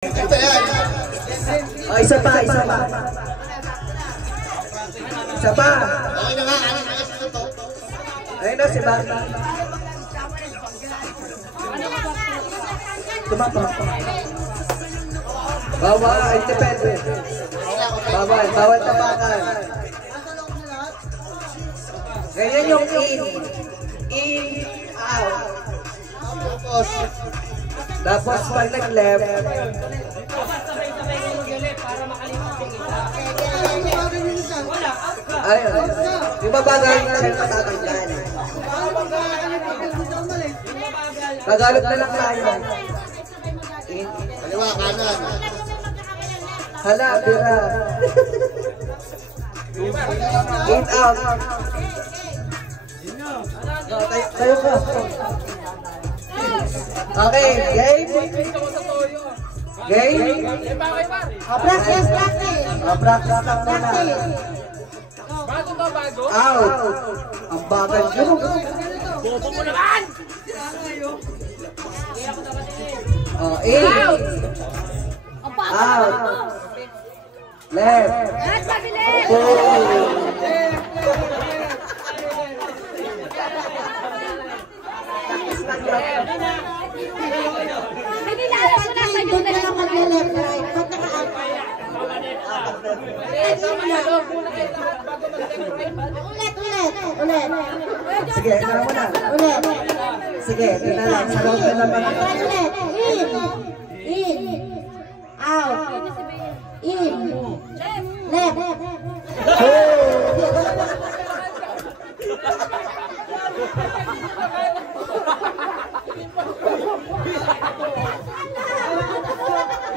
Ito yan. Oh, isa pa. Isa pa. Okay na nga, ano na ito? Ayun na si Bata. Tumapa. Bawal, depende. Bawal tapakan. Ganyan yung in, out. Tapos pag nag-left, ayun. Yung mabagal na rin matatanggal. Tagalog na lang tayo. Kaliwa, kanan. Hala, bira. In, out. Tayo ka. Okay, game. Game. Practice. Practice lang muna. Bago? Out. Ang bagal nyo. Bobo mo naman! Oh, in. Out. Left. Doon na lang mag-left right. Pag naka-up. Ulit. Sige, ito na muna. Ulit. Sige, ito na lang. Sa loob na naman. Ulit. In. Out. In. Left.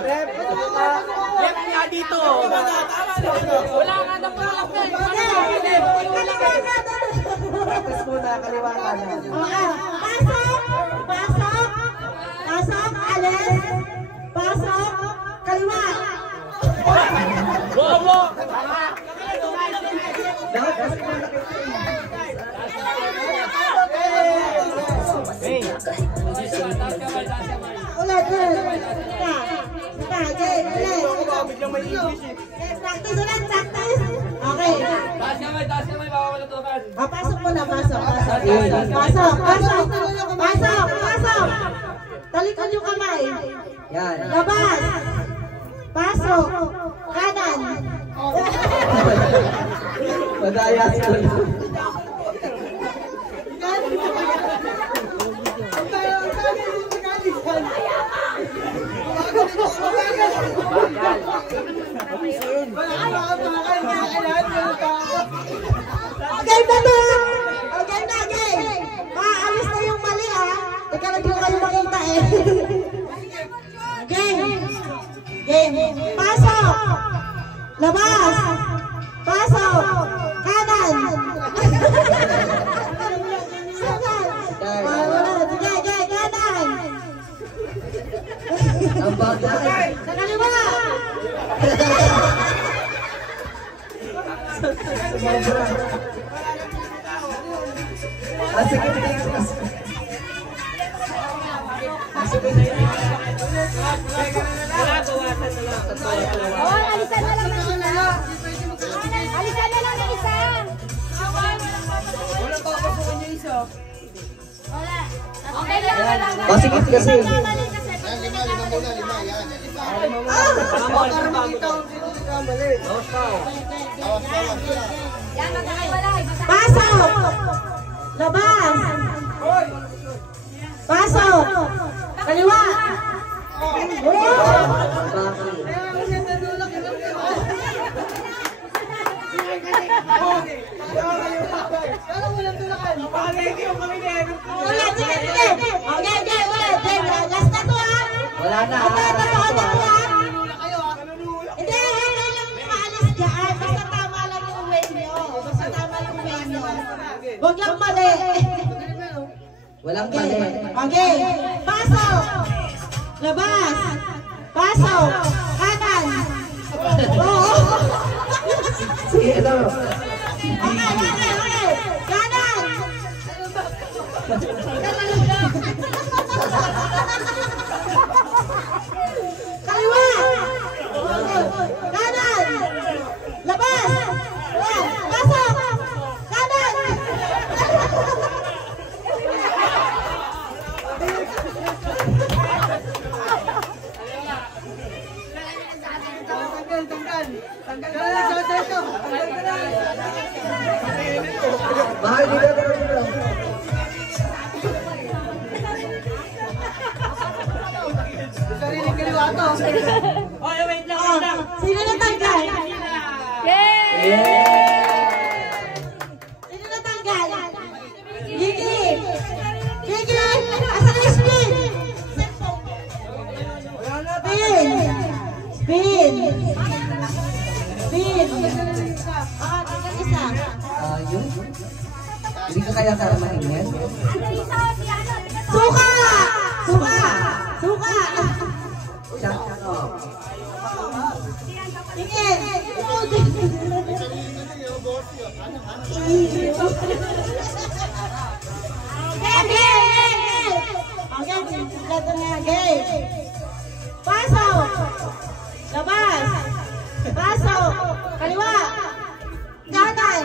Left nga dito! Wala nga na pulak na! Practice muna, kaliwa kanan. Pasok, alis. Pasok, kaliwa. Bobo! Ulit. Game, ulit. Practice ulit. Okay. Taas kamay, bawawala to naman. Pasok mo na, pasok. Talikod yung kamay. Yan. Labas. Pasok. Kanan. Madaya sila. Game na. Aalis na yung mali Teka lang yung kayo makita Game. Pasok. Labas. Pasok. Kanan. Sige, kanan. Ang bagay. Sa kaliwa. Sige. Alisan na lang ng isa. Wala. Okay lang. Masikip kasi. Yan, lima muna, yan. Pasok! Labas! Pasok! Kaliwa! Sige. Okay, ulit. Last na to Wala na. Hindi, lang maalis dyan. Basta tama lang yung way nyo. Huwag lang mali. Walang mali. Okay. Pasok. Labas. Pasok. Kanan. Oo. Sige, ito. Okay. Kanan. Kaliwa! Mahal din natin ang bro. Oy, wait lang, wait lang. Sino natanggal? Sino natanggal? Gigi! Gigi! Asan yung spin? Spin! Spin! Spin! Tingnan isa. Yun. Hindi ka kaya karamahin yan? Suka! Suka! Suka! Shut up. Tingin! Pasok! Labas! Pasok! Kaliwa! Kanan!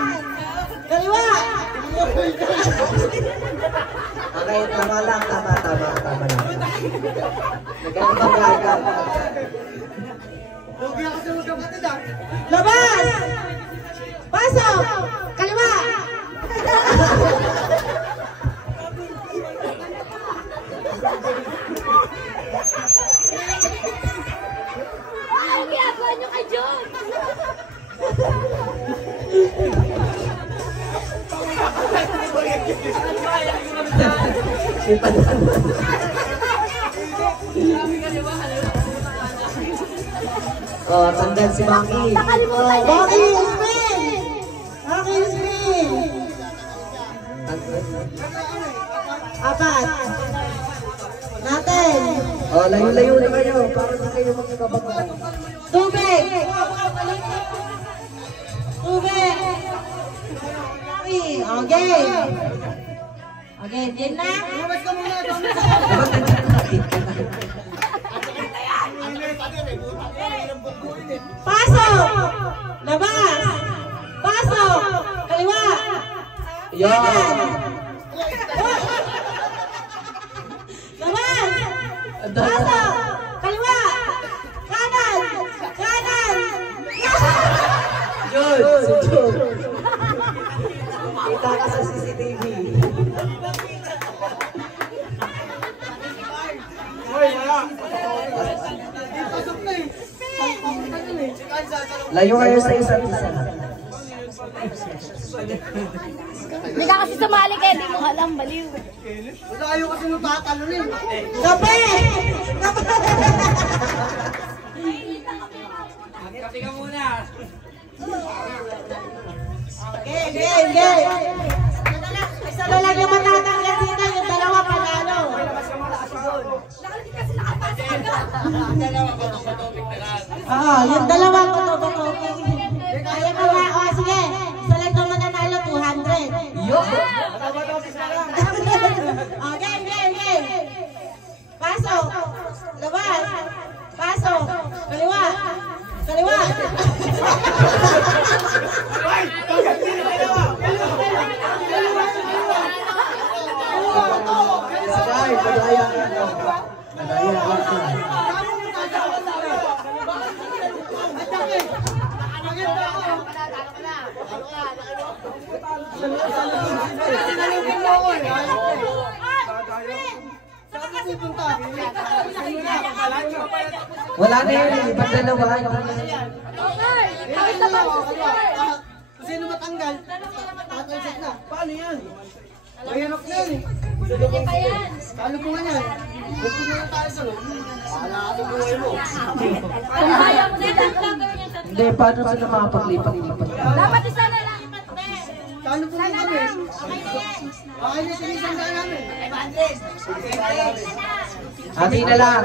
Kaliwa! Okay, tama lang. Tama lang. Nagkakabang gaga. Labas! Pasok! Kaliwa! Ang ginagawa niyo kay John! Oh, tandaan si Maki. Nakalimutan niya. Baki, spin! Baki, spin! Apat. Natin. Oh, layo-layo na kayo. Para hindi kayo magkababang. Tubig! Tubig! Okay. Okay, din na. Lumabas ka muna. Pasok! Labas! Pasok! Kaliwa! Yan. Labas! Pasok! Kaliwa! Kanan! Kanan! Yun, si Jun. Kita ka sa CCTV. Layo kayo sa isa't isa. Hindi ka kasi sumali kaya di mo alam, baliw. Kape! Kapi ka muna. Okay. Isa na lang yung matatanggal dito, yung dalawa panalo. Oo, yung dalawa bato-bato. Kaya mo nga, o sige, isa lang yung mananalo, 200. Yo! Game. Pasok. Labas. Pasok. Kaliwa. Kaliwa. Sakay, padaya ka. Padaya ka. Wala na yun, ibang dalawa. Ay, sa Sino matanggal? Tatanggal na. Paano yan? Mahirap na yan eh. Paano po nga yan? Gusto na lang tayo sa loob. Paala ka itong buhay mo. Kung kaya mo na lang gagawin niya sa Hindi, paano sila makapaglipat-lipat? dapat isa na lang. Paano po nga kami? Okay na sinisang daan namin. Hati na lang.